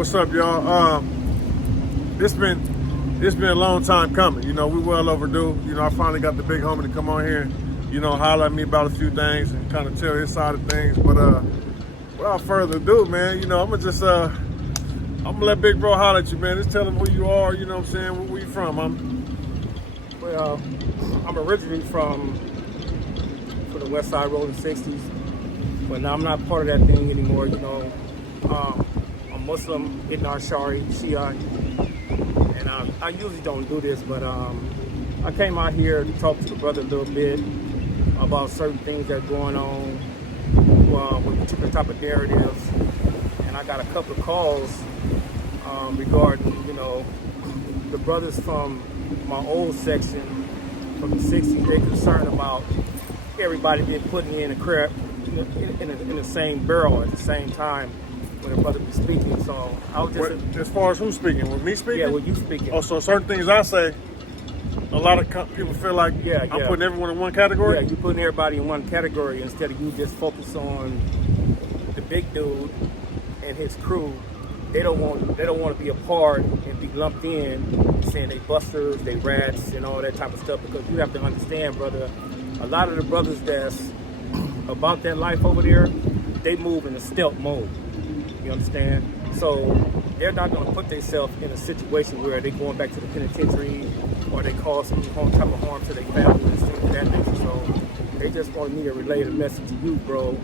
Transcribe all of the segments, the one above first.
What's up, y'all? It's been a long time coming. You know, we well overdue. You know, I finally got the big homie to come on here, holler at me about a few things and kind of tell his side of things. But without further ado, man, I'm gonna let Big Bro holler at you, man. Just tell him who you are. You know what I'm saying? Where you from? I'm originally from the West Side Rolling 60s, but now I'm not part of that thing anymore. I'm Muslim, Ibn Ashari, Shia, and I usually don't do this, but I came out here to talk to the brother a little bit about certain things that are going on with particular type of narratives, and I got a couple of calls regarding, the brothers from my old section from the 60s. They're concerned about everybody being put in a crap in the same barrel at the same time when the brother be speaking. So I was just as far as who's speaking, with me speaking? Yeah, with you speaking. Oh, so certain things I say, a lot of people feel like I'm putting everyone in one category? Yeah, you're putting everybody in one category instead of you just focus on the big dude and his crew. They don't want to be a part and be lumped in, saying they busters, they rats, and all that type of stuff. Because you have to understand, brother, a lot of the brothers that's about that life over there, they move in a stealth mode. You understand? So they're not going to put themselves in a situation where they're going back to the penitentiary or they cause some type of harm to their family and things of that nature. So they just want me to relay the message to you, bro.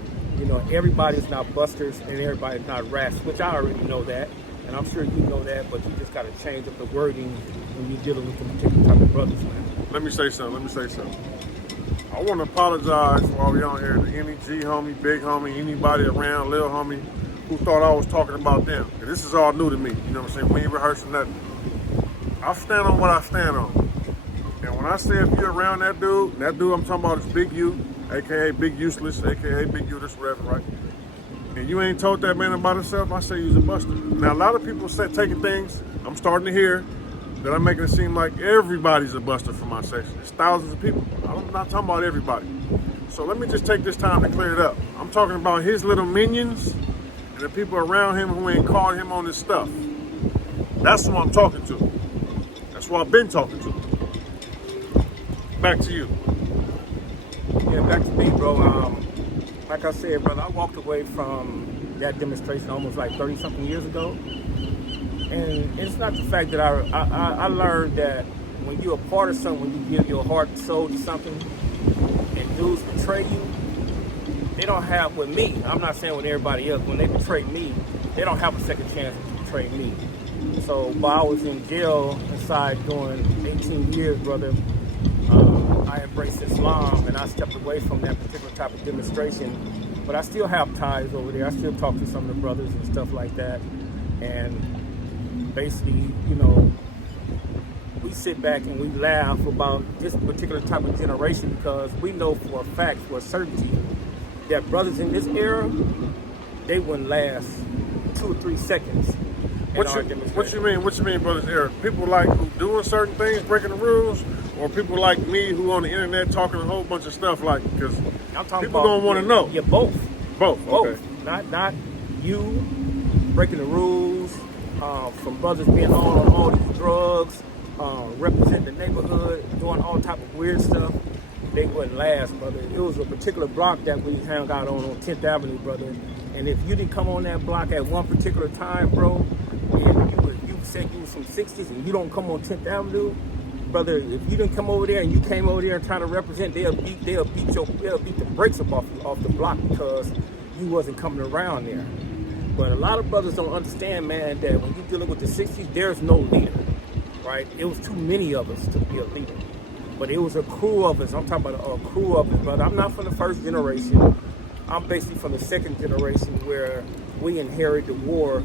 Everybody's not busters and everybody's not rats, which I already know that, and I'm sure you know that, but you just got to change up the wording when you're dealing with the particular type of brothers, man. Let me say something. I want to apologize for all y'all here, to any G homie, big homie, anybody around, little homie, who thought I was talking about them. This is all new to me, you know what I'm saying? We ain't rehearsing nothing. I stand on what I stand on. And when I say if you're around that dude I'm talking about is Big U, aka Big Useless, aka Big U, this whatever, right? And you ain't told that man about himself, I say he's a buster. Now, a lot of people taking things, I'm starting to hear, that I'm making it seem like everybody's a buster from my section. It's thousands of people. I'm not talking about everybody. So let me just take this time to clear it up. I'm talking about his little minions and the people around him who ain't called him on this stuff. That's who I'm talking to. That's who I've been talking to. Back to you. Yeah, back to me, bro. Like I said, brother, I walked away from that demonstration almost like 30-something years ago. And it's not the fact that I learned that when you're a part of something, when you give your heart and soul to something, and dudes betray you, they don't have, with me, I'm not saying with everybody else, when they betray me, they don't have a second chance to betray me. So while I was in jail inside doing 18 years, brother, I embraced Islam and I stepped away from that particular type of demonstration. But I still have ties over there. I still talk to some of the brothers and stuff like that. And basically, we sit back and we laugh about this particular type of generation because we know for a fact, for a certainty, that brothers in this era, they wouldn't last 2 or 3 seconds. What you mean, brothers era? People like who doing certain things, breaking the rules, or people like me who on the internet talking a whole bunch of stuff because people don't want to know. Yeah, both. Both. Okay. Not you breaking the rules, from brothers being on all these drugs, representing the neighborhood, doing all type of weird stuff. They wouldn't last, brother. It was a particular block that we hung out on 10th Avenue, brother. And if you didn't come on that block at one particular time, bro, and you said you was from 60s and you don't come on 10th Avenue, brother, if you didn't come over there and you came over there and try to represent, they'll beat the brakes up off the block because you wasn't coming around there. But a lot of brothers don't understand, man, that when you're dealing with the 60s, there's no leader, right? It was too many of us to be a leader. But it was a crew of us. I'm talking about a crew of us, brother. I'm not from the first generation. I'm basically from the second generation where we inherited the war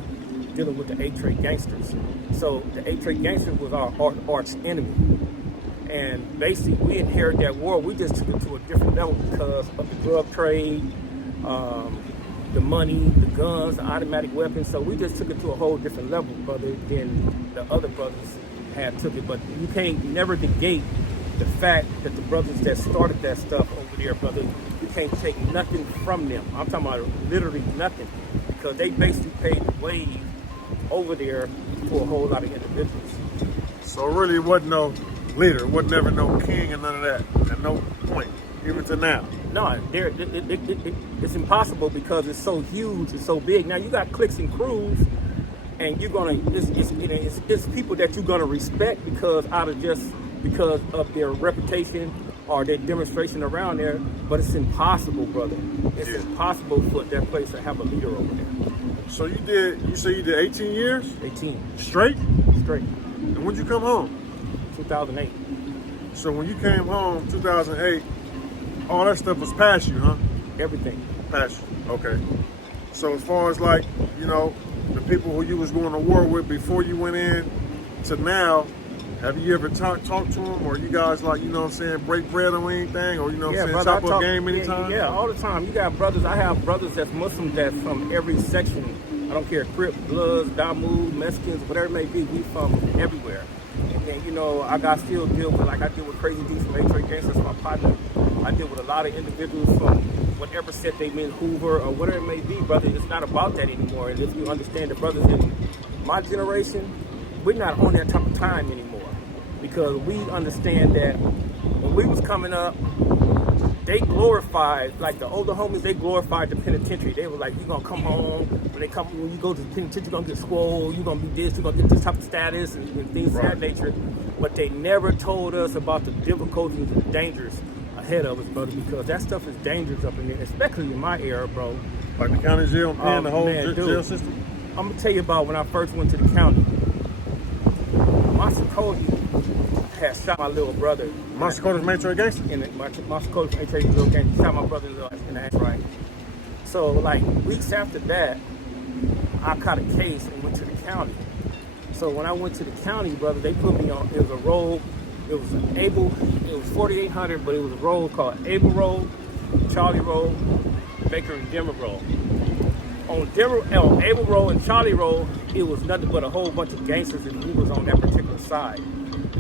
dealing with the 8-Tray gangsters. So the 8-Tray gangsters was our arch enemy. And basically we inherited that war. We just took it to a different level because of the drug trade, the money, the guns, the automatic weapons. So we just took it to a whole different level, brother, than the other brothers had took it. But you can't never negate the fact that the brothers that started that stuff over there, brother, you can't take nothing from them. I'm talking about literally nothing, because they basically paved the way over there for a whole lot of individuals. So really, it wasn't no leader. It wasn't never no king and none of that. At no point, even to now. No, it's impossible because it's so huge, it's so big. Now you got cliques and crews, and you're gonna it's people that you're gonna respect because because of their reputation or their demonstration around there. But it's impossible, brother. It's impossible for that place to have a leader over there. So you say you did 18 years? 18 Straight? straight. And when'd you come home? 2008. So when you came home, 2008, all that stuff was past you, huh? Everything. Past you. Okay. So as far as like, the people who you was going to war with before you went in to now, have you ever talked to them, or you guys like, break bread on anything, or chop up game anytime? Yeah, all the time. You got brothers. I have brothers that's Muslim that's from every section. I don't care, Crip, Bloods, Damu, Mexicans, whatever it may be. We from everywhere. And then, I got still deal with, like I deal with Crazy D's from A-Trade Gangsters, my partner. I deal with a lot of individuals from whatever set they mean, Hoover or whatever it may be, brother. It's not about that anymore. And if you understand the brothers in my generation, we're not on that type of time anymore. Because we understand that when we was coming up, they glorified, like the older homies, they glorified the penitentiary. They were like, you're gonna come home, when you go to the penitentiary, you're gonna get swole, you're gonna be this, you're gonna get this type of status and things of that nature. But they never told us about the difficulties and dangers ahead of us, brother, because that stuff is dangerous up in there, especially in my era, bro. Like the county jail and the whole jail system? I'm gonna tell you about when I first went to the county. Master Kody had shot my little brother. Master Kody from A-Trade Gangsters? Master Kody from A-Trade little gang shot my brother in the ass, right? So, like, weeks after that, I caught a case and went to the county. So when I went to the county, brother, they put me on, it was a roll, it was 4,800, but it was a roll called Able Roll, Charlie Roll, Baker and Denver Roll. On Able Roll and Charlie Roll, it was nothing but a whole bunch of gangsters, and we was on that particular side.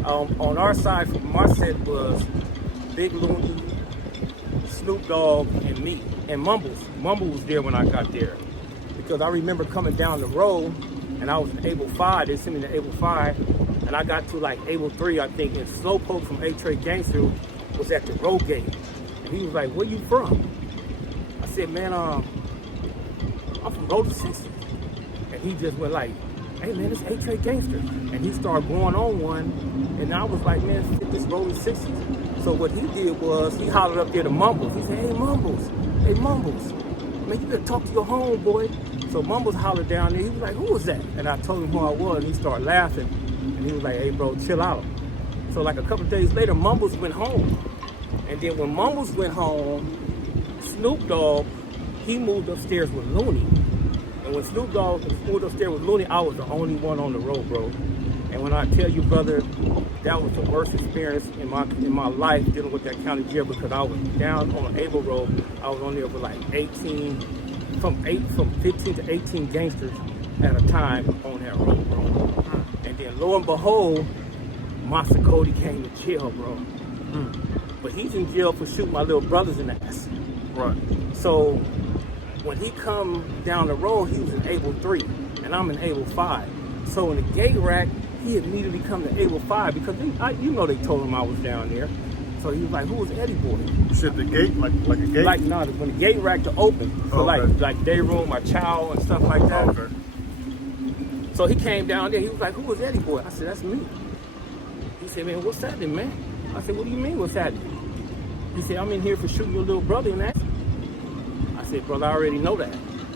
On our side, from our set was Big Looney, Snoop Dogg, and me, and Mumbles. Mumble was there when I got there, because I remember coming down the road, and I was in Able 5. They sent me to Able 5, and I got to like Able 3, I think, and Slowpoke from A-Trade Gangster was at the road gate, and he was like, "Where you from?" I said, "Man, I'm from Road 60. And he just went like, "Hey man, it's A-Trade Gangster." And he started going on one, and I was like, "Man, fit this Road 60." So what he did was, he hollered up there to Mumbles. He said, "Hey Mumbles, man, you better talk to your homeboy." So Mumbles hollered down there. He was like, "Who was that?" And I told him who I was, and he started laughing. And he was like, "Hey bro, chill out." So like a couple days later, Mumbles went home. And then when Mumbles went home, Snoop Dogg, he moved upstairs with Looney. And when Snoop Dogg moved upstairs with Looney, I was the only one on the road, bro. And when I tell you, brother, that was the worst experience in my life dealing with that county jail, because I was down on Able Road. I was on there with like 15 to 18 gangsters at a time on that road, bro. And then lo and behold, Master Kody came to jail, bro. But he's in jail for shooting my little brothers in the ass. Right. So when he come down the road, he was in Able 3, and I'm in Able 5. So in the gate rack, he immediately come to Able 5, because they told him I was down there. So he was like, "Who was Eddie Boy?" You said the gate, like a gate? Like, no, when the gate rack to open, for like day room, my chow and stuff like that. Okay. So he came down there, he was like, "Who was Eddie Boy?" I said, "That's me." He said, "Man, what's happening, man?" I said, "What do you mean, what's happening?" He said, "I'm in here for shooting your little brother in that." I said, "Brother, I already know that."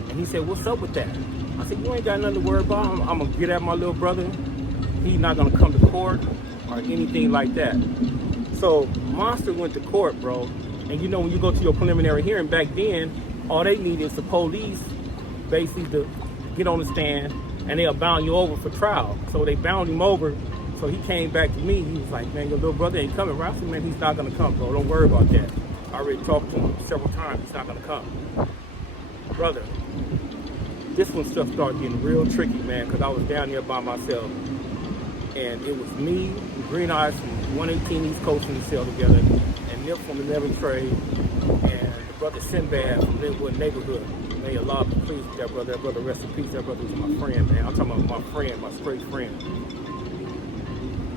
And he said, "What's up with that?" I said, "You ain't got nothing to worry about. I'm going to get at my little brother. He's not going to come to court or anything like that." So Monster went to court, bro. And you know, when you go to your preliminary hearing back then, all they need is the police basically to get on the stand, and they'll bound you over for trial. So they bound him over. So he came back to me. He was like, "Man, your little brother ain't coming." I said, "Man, he's not going to come, bro. Don't worry about that. I already talked to him several times. He's not going to come." Brother, this one stuff started getting real tricky, man, because I was down there by myself. And it was me, Green Eyes from 118 East Coast in the cell together, and Nip from the 11th Trade, and the brother Sinbad from Linwood Neighborhood. May Allah be pleased with that brother. That brother rest in peace. That brother was my friend, man. I'm talking about my friend, my straight friend.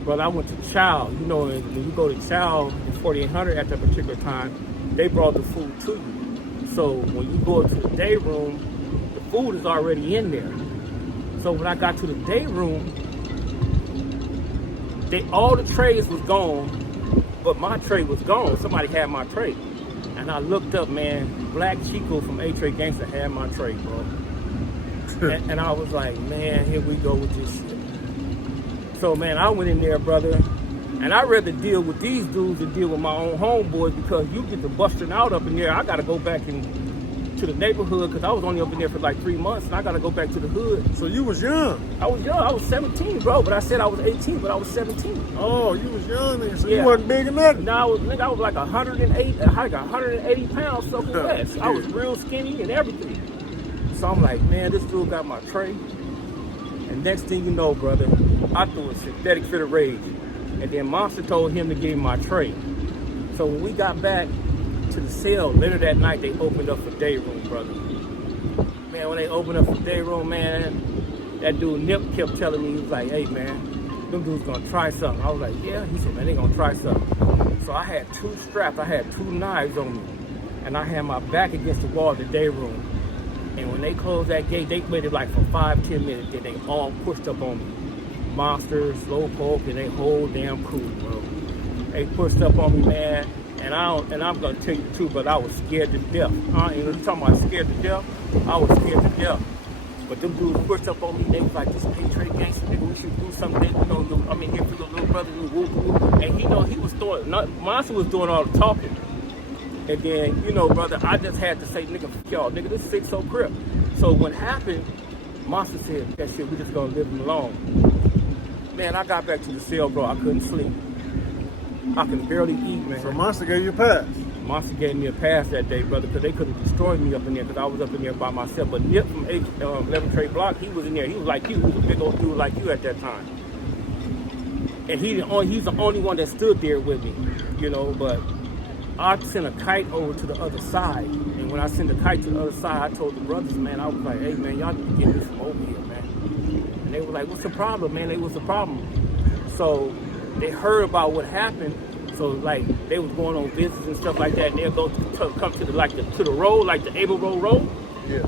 But I went to Chow. You know, when you go to Chow in 4800 at that particular time, they brought the food to you. So when you go to the day room, the food is already in there. So when I got to the day room, all the trays was gone, but my tray was gone. Somebody had my tray. And I looked up, man, Black Chico from A-Tray Gangsta had my tray, bro. and I was like, man, here we go with this shit. So, man, I went in there, brother, and I'd rather deal with these dudes than deal with my own homeboys, because you get to busting out up in there. I got to go back to the neighborhood, because I was only up in there for like 3 months, and I got to go back to the hood. So you was young? I was young. I was 17, bro, but I said I was 18, but I was 17. Oh, you was young, nigga, so yeah. You wasn't big or nothing? No, I was like 180 pounds soaking wet. I was real skinny and everything. So I'm like, man, this dude got my tray. And next thing you know, brother, I threw a synthetic fit of rage. And then Monster told him to give me my tray. So when we got back to the cell, later that night, they opened up for day room, brother. Man, when they opened up for day room, man, that dude Nip kept telling me, he was like, hey, man, them dudes gonna try something. I was like, yeah. He said, man, they gonna try something. So I had 2 straps, I had 2 knives on me. And I had my back against the wall of the day room. And when they closed that gate, they waited like for 5-10 minutes. Then they all pushed up on me. Monsters, Slowpoke, and they whole damn crew, bro. They pushed up on me, man. And I'm gonna tell you the truth, but I was scared to death. You talking about scared to death? I was scared to death. But them dudes pushed up on me. They was like, this A-Tray Gangsta, nigga, we should do something. You know, I mean, here for your little brother, and he was throwing. Monster was doing all the talking. And then, you know, brother, I just had to say, nigga, fuck y'all, nigga, this 6-0 crip. So what happened, Monster said, that shit, we just gonna leave him alone. Man, I got back to the cell, bro, I couldn't sleep. I can barely eat, man. So Monster gave you a pass? Monster gave me a pass that day, brother, because they could have destroyed me up in there, because I was up in there by myself. But Nip from 11 Trade Block, he was in there. He was like you. He was a big old dude like you at that time. And he's the only one that stood there with me, you know, but I sent a kite over to the other side. And when I sent the kite to the other side, I told the brothers, man, I was like, hey, man, y'all need to get this from over here, man. And they were like, what's the problem, man? What's the problem? So they heard about what happened. So, like, they was going on visits and stuff like that. And they'll come to the road, like the Able Road. Yeah.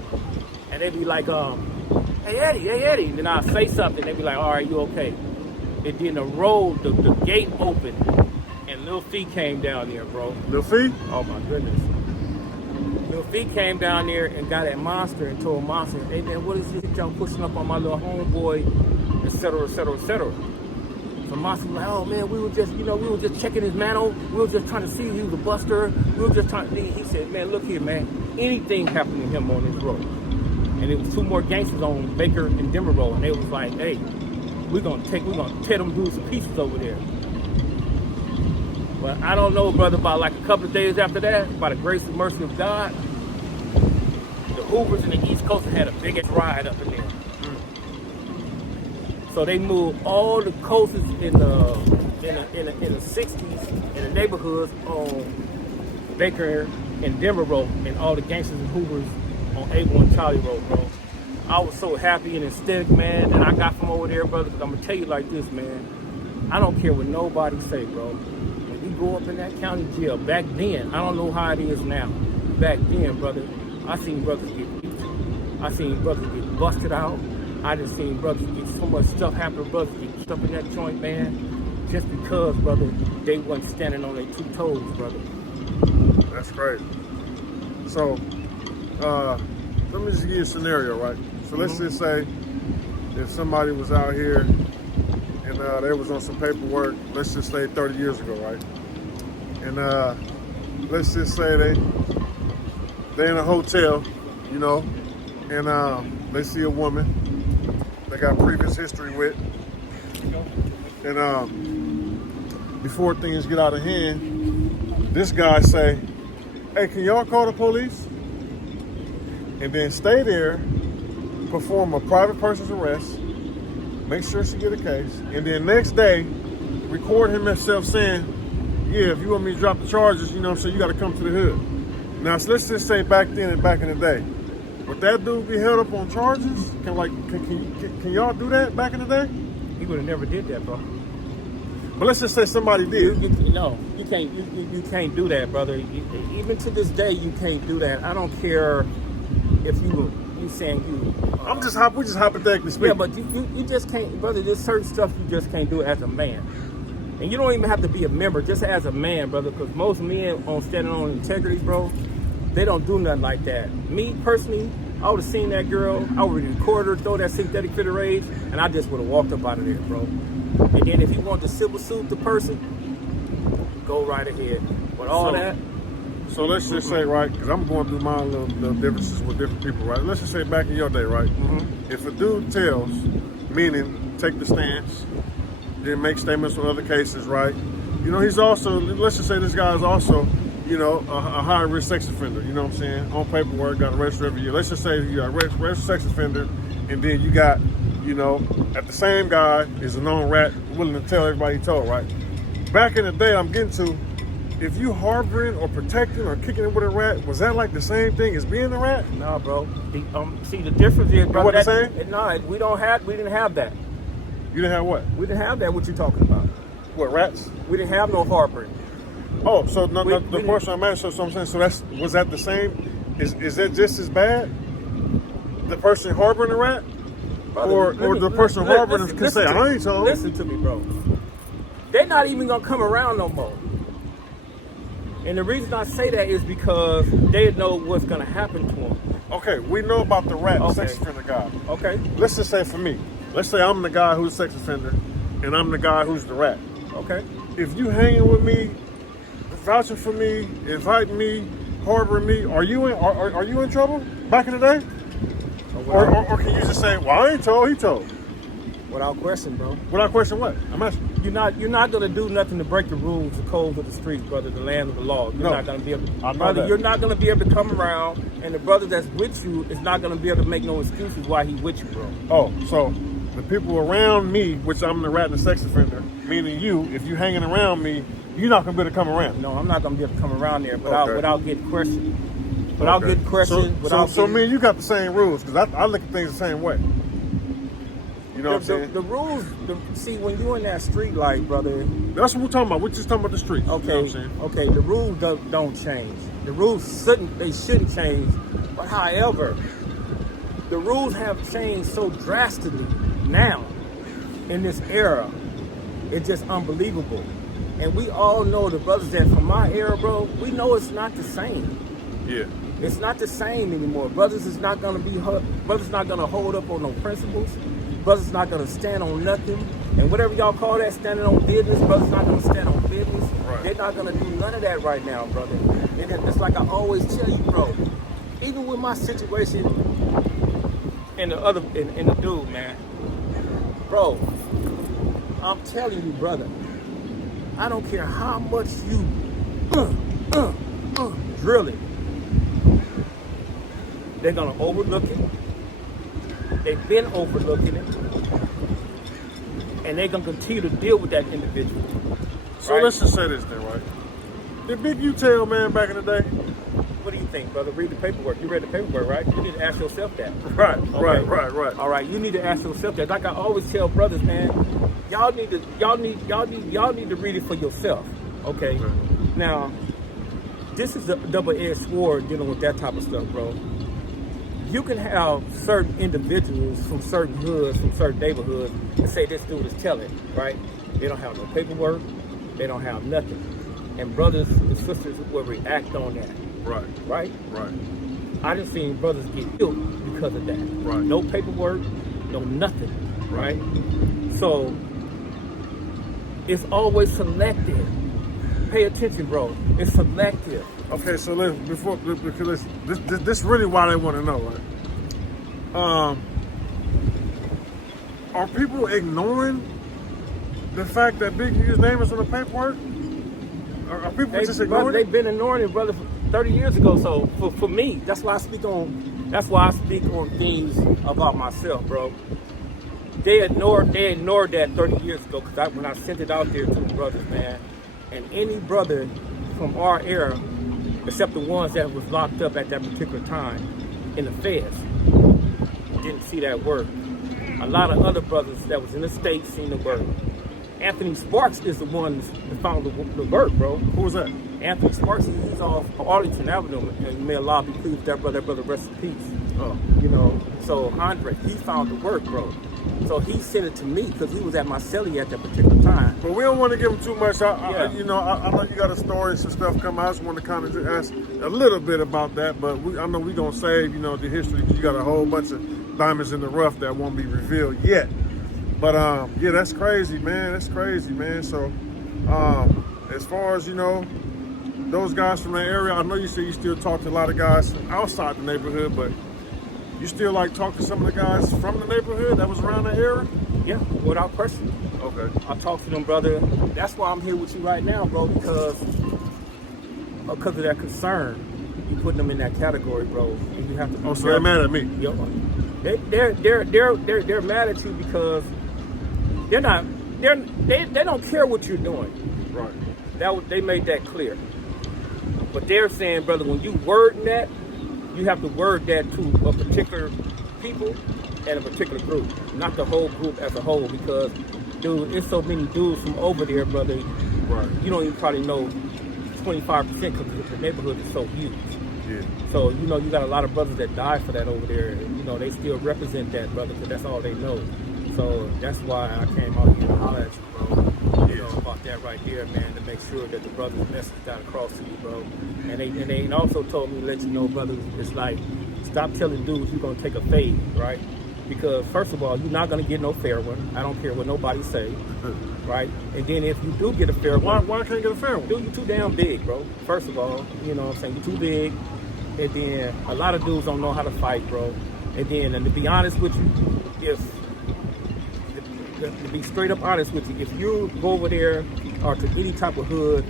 And they'd be like, hey, Eddie. And then I'll say something. They'd be like, all right, you okay? And then the road, the gate opened. And Lil Fee came down there, bro. Lil Fee? Oh, my goodness. Lil Fee came down there and got at Monster and told Monster, hey, man, what is this y'all pushing up on my little homeboy, et cetera, et cetera, et cetera. So Monster was like, oh, man, we were just checking his mantle. We were just trying to see if he was a buster. We were just trying to... He said, man, look here, man. Anything happened to him on this road. And it was 2 more gangsters on Baker and Denver Road. And they was like, hey, we're gonna tear them dudes to pieces over there. But I don't know, brother, about like a couple of days after that, by the grace and mercy of God, the Hoovers in the East Coast had a big ass ride up in there. So they moved all the coasts in the 60s in the neighborhoods on Baker and Denver Road, and all the gangsters and Hoovers on Able and Charlie Road, bro. I was so happy and ecstatic, man, that I got from over there, brother, because I'm going to tell you like this, man. I don't care what nobody say, bro. When you go up in that county jail, back then, I don't know how it is now. Back then, brother, I seen brothers get beat. I seen brothers get busted out. I just seen brothers get so much stuff happen. Brothers get stuck in that joint, man, just because, brother, they wasn't standing on their 2 toes, brother. That's crazy. So, let me just give you a scenario, right? So let's just say if somebody was out here and they was on some paperwork, let's just say 30 years ago, right? And let's just say they in a hotel, you know, and they see a woman they got previous history with, and before things get out of hand, this guy say, hey, can y'all call the police? And then stay there, perform a private person's arrest, make sure she get a case, and then next day, record himself saying, yeah, if you want me to drop the charges, you know what I'm saying, you got to come to the hood. Now, so let's just say back then and back in the day, Would that dude be held up on charges? Can y'all do that back in the day? He would have never did that, bro. But let's just say somebody did. No, you can't. You can't do that, brother. Even to this day, you can't do that. I don't care if you saying you. We just hypothetically speaking. Yeah, but you just can't, brother. There's certain stuff you just can't do as a man, and you don't even have to be a member. Just as a man, brother, because most men on standing on integrity, bro, they don't do nothing like that. Me personally, I would have seen that girl, I would have recorded her, throw that synthetic fit of rage, and I just would have walked up out of there, bro. And then if you want to civil suit the person, go right ahead. But all that. So let's just say, right, because I'm going through my little differences with different people, right? Let's just say back in your day, right? Mm-hmm. If a dude tells, meaning take the stance, then make statements on other cases, right? You know, he's also, let's just say this guy is also, you know, a high risk sex offender, you know what I'm saying? On paperwork, got arrested every year. Let's just say you got a registered sex offender, and then you got, you know, at the same guy is a known rat, willing to tell everybody he told, right? Back in the day, I'm getting to, if you harboring or protecting or kicking it with a rat, was that like the same thing as being a rat? No, bro. See, the difference is, bro. What the same? No, we didn't have that. You didn't have what? We didn't have that. What you talking about? What, rats? We didn't have no harboring. Oh, so the question I'm asking, so I'm saying, so was that the same? Is that just as bad? The person harboring a rat, or the person harboring can say, I ain't told. Listen to me, bro. They're not even gonna come around no more. And the reason I say that is because they know what's gonna happen to them. Okay, we know about the rat, sex offender guy. Okay. Let's just say for me, let's say I'm the guy who's a sex offender, and I'm the guy who's the rat. Okay. If you hanging with me, vouching for me, inviting me, harboring me, are you in trouble back in the day? Or can you just say, well, I ain't told, he told? Without question, bro. Without question what? I'm asking. You're not gonna do nothing to break the rules, the codes of the streets, brother, the land of the law. You're not gonna be able to, brother, you're not gonna be able to come around, and the brother that's with you is not gonna be able to make no excuses why he with you, bro. Oh, so the people around me, which I'm the rat and the sex offender, meaning you, if you hanging around me, you're not gonna be able to come around. No, I'm not gonna be able to come around there without getting questioned. Without getting questioned. So me and you got the same rules, because I look at things the same way. You know what I'm saying? The rules, see, when you're in that street life, brother. That's what we're talking about. We're just talking about the streets. Okay, you know what I'm saying? Okay, the rules don't change. The rules shouldn't change. But however, the rules have changed so drastically now in this era. It's just unbelievable. And we all know the brothers that from my era, bro, we know it's not the same. Yeah. It's not the same anymore. Brothers not gonna hold up on no principles. Brothers not gonna stand on nothing. And whatever y'all call that, standing on business, brothers not gonna stand on business. Right. They're not gonna do none of that right now, brother. And it's like I always tell you, bro, even with my situation and the dude, man, bro, I'm telling you, brother, I don't care how much you drill it. They're gonna overlook it. They've been overlooking it, and they're gonna continue to deal with that individual. So let's just say this then, right? Did Big U tell, man, back in the day? What do you think, brother? Read the paperwork. You read the paperwork, right? You need to ask yourself that. Right. All right, you need to ask yourself that. Like I always tell brothers, man, y'all need to read it for yourself. Okay. Now, this is a double-edged sword dealing with that type of stuff, bro. You can have certain individuals from certain hoods, from certain neighborhoods, and say this dude is telling, right? They don't have no paperwork, they don't have nothing. And brothers and sisters will react on that. Right? I done seen brothers get killed because of that. Right. No paperwork, no nothing. Right? So it's always selective. Pay attention, bro. It's selective. Okay, so because this is really why they want to know, right? Are people ignoring the fact that Big U's name is on the paperwork? Are people just ignoring it? They've been ignoring it, brother, 30 years ago. So for me, that's why I speak on things about myself, bro. They ignored that 30 years ago because when I sent it out there to the brothers, man, and any brother from our era, except the ones that was locked up at that particular time, in the feds. Didn't see that work. A lot of other brothers that was in the States seen the work. Anthony Sparks is the one that found the work, bro. Who was that? Anthony Sparks, he's off Arlington Avenue, and may Allah be pleased with that brother, rest in peace. Oh. You know, so Andre, he found the work, bro. So he sent it to me because he was at my celly at that particular time. But we don't want to give him too much. I Yeah. you know, I know you got a story and some stuff come out. I just want to kind of just ask a little bit about that. But I know we're going to save, you know, the history. You got a whole bunch of diamonds in the rough that won't be revealed yet. But, yeah, that's crazy, man. That's crazy, man. So, as far as, you know, those guys from that area, I know you say you still talk to a lot of guys outside the neighborhood, but you still like talk to some of the guys from the neighborhood that was around that area? Yeah, without question. Okay. I talk to them, brother. That's why I'm here with you right now, bro, because of that concern. You putting them in that category, bro, and you have to. Oh, so they're mad at me? Yo, they're mad at you because they don't care what you're doing. Right. They made that clear. But they're saying, brother, when you word that, you have to word that to a particular people and a particular group, not the whole group as a whole, because, dude, it's so many dudes from over there, brother. Right. You don't even probably know 25% because the neighborhood is so huge. Yeah. So, you know, you got a lot of brothers that die for that over there. And, you know, they still represent that, brother, because that's all they know. So that's why I came out here to holler at you, bro. You know, about that right there, man, to make sure that the brothers' message got across to you, bro. And they also told me to let you know, brothers, it's like, stop telling dudes you're going to take a fade, right? Because, first of all, you're not going to get no fair one. I don't care what nobody say, right? And then if you do get a fair one... Why can't you get a fair one? Dude, you're too damn big, bro. First of all, you know what I'm saying? You're too big. And then a lot of dudes don't know how to fight, bro. And then, and to be honest with you, to be straight up honest with you, if you go over there or to any type of hood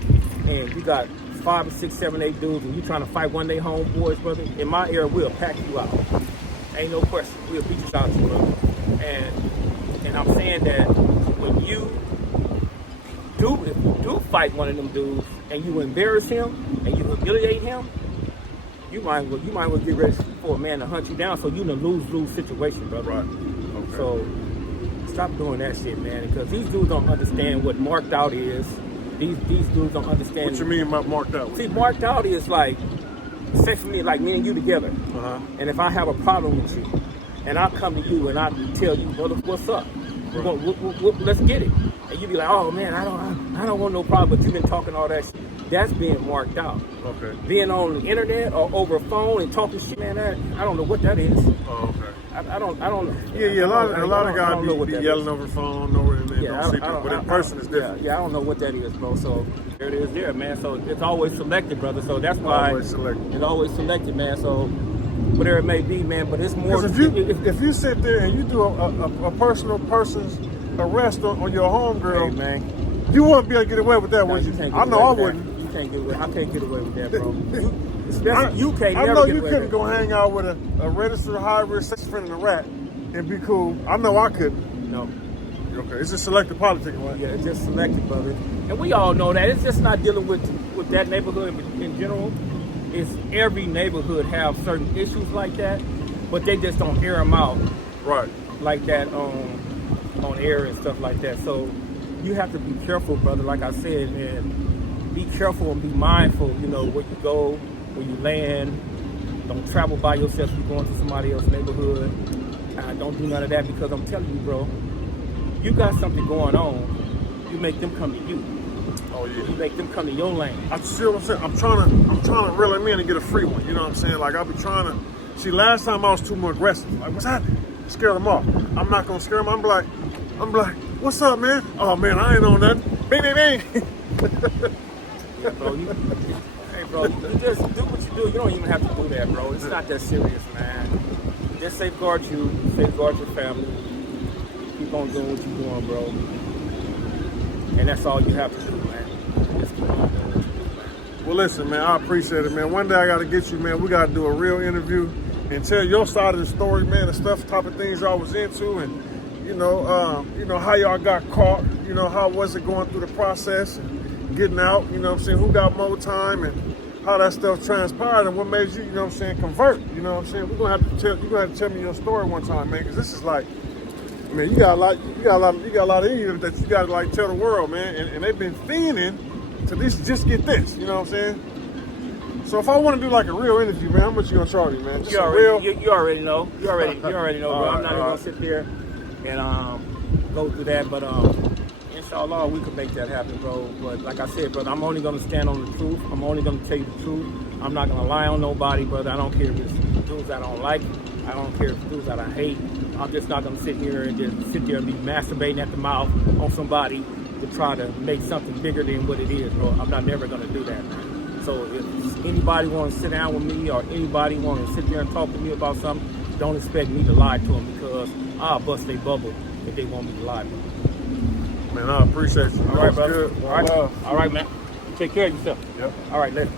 and you got 5 or 6, 7, 8 dudes and you trying to fight one day homeboys, brother, in my area, we'll pack you out. Ain't no question. We'll beat you out, brother. And I'm saying that when if you do fight one of them dudes and you embarrass him and you humiliate him, you might as well get ready for a man to hunt you down. So you in a lose-lose situation, brother. Right. Okay. So stop doing that shit, man, because these dudes don't understand what marked out is. These dudes don't understand. What you mean by marked out? See, marked out is like, say for me, like me and you together. And if I have a problem with you, and I come to you and I tell you, brother, what's up? Right. Let's get it. And you be like, oh man, I don't want no problem, but you've been talking all that shit. That's being marked out. Okay. Being on the internet or over a phone and talking shit, man, I don't know what that is. Oh, okay. I don't. Yeah. A lot of guys be yelling over the phone, and don't see people, but in person is different. Yeah, I don't know what that is, bro. So there it is, there, man. So it's always selected, brother. So that's why Always selected. It's always selected, man. So whatever it may be, man. But it's more. If you sit there and you do a person's arrest on your homegirl, hey, man, you wouldn't be able to get away with that, would you? I know I wouldn't. You can't get away. I can't get away with that, bro. You can't. I never know get you away couldn't with go hang out with a registered high-risk sex friend and a rat and be cool. I know I couldn't. No. Okay, it's just selective politics, right? Yeah, it's just selected, brother. And we all know that. It's just not dealing with that neighborhood in general. It's every neighborhood have certain issues like that, but they just don't air them out. Right. Like that on air and stuff like that. So you have to be careful, brother. Like I said, man, be careful and be mindful, you know, where you go, where you land. Don't travel by yourself if you're going to somebody else's neighborhood. Don't do none of that, because I'm telling you, bro, you got something going on, you make them come to you. Oh yeah. You make them come to your lane. I see what I'm saying. I'm trying to reel him in and get a free one. You know what I'm saying? Like I'll be trying to. See, last time I was too more aggressive. Like, what's happening? Scare them off. I'm not gonna scare them. I'm like, what's up, man? Oh man, I ain't on nothing. Bing, bing, bing. Yeah, bro, hey, bro, you just do what you do. You don't even have to do that, bro. It's not that serious, man. Just safeguard you, safeguard your family. Keep on doing what you're doing, bro. And that's all you have to do, man. Just keep on doing what you do, man. Well, listen, man, I appreciate it, man. One day I got to get you, man. We got to do a real interview and tell your side of the story, man, the stuff, type of things y'all was into, and you know how y'all got caught. How was it going through the process and getting out? You know what I'm saying? Who got more time and how that stuff transpired and what made you, you know what I'm saying, convert. You know what I'm saying? We're gonna have to tell you have to tell me your story one time, man, because this is like, man, you got a lot in you that you gotta like tell the world, man. And they've been fiending to just get this, you know what I'm saying? So if I want to do like a real interview, man, how much you gonna charge me, man? Just You a already, real. you already know. You already know, bro. I'm not even all gonna right. sit there and go through that, but inshallah, we could make that happen, bro. But like I said, brother, I'm only gonna stand on the truth. I'm only gonna tell you the truth. I'm not gonna lie on nobody, brother. I don't care if it's dudes I don't like. I don't care if it's dudes that I hate. I'm just not gonna sit here and just sit there and be masturbating at the mouth on somebody to try to make something bigger than what it is, bro. I'm not never gonna do that, man. So if anybody want to sit down with me or anybody want to sit there and talk to me about something, don't expect me to lie to them because I'll bust their bubble if they want me to lie to them. Man, I appreciate you. All right, brother. Good. All right, man. Take care of yourself. Yep. All right, later.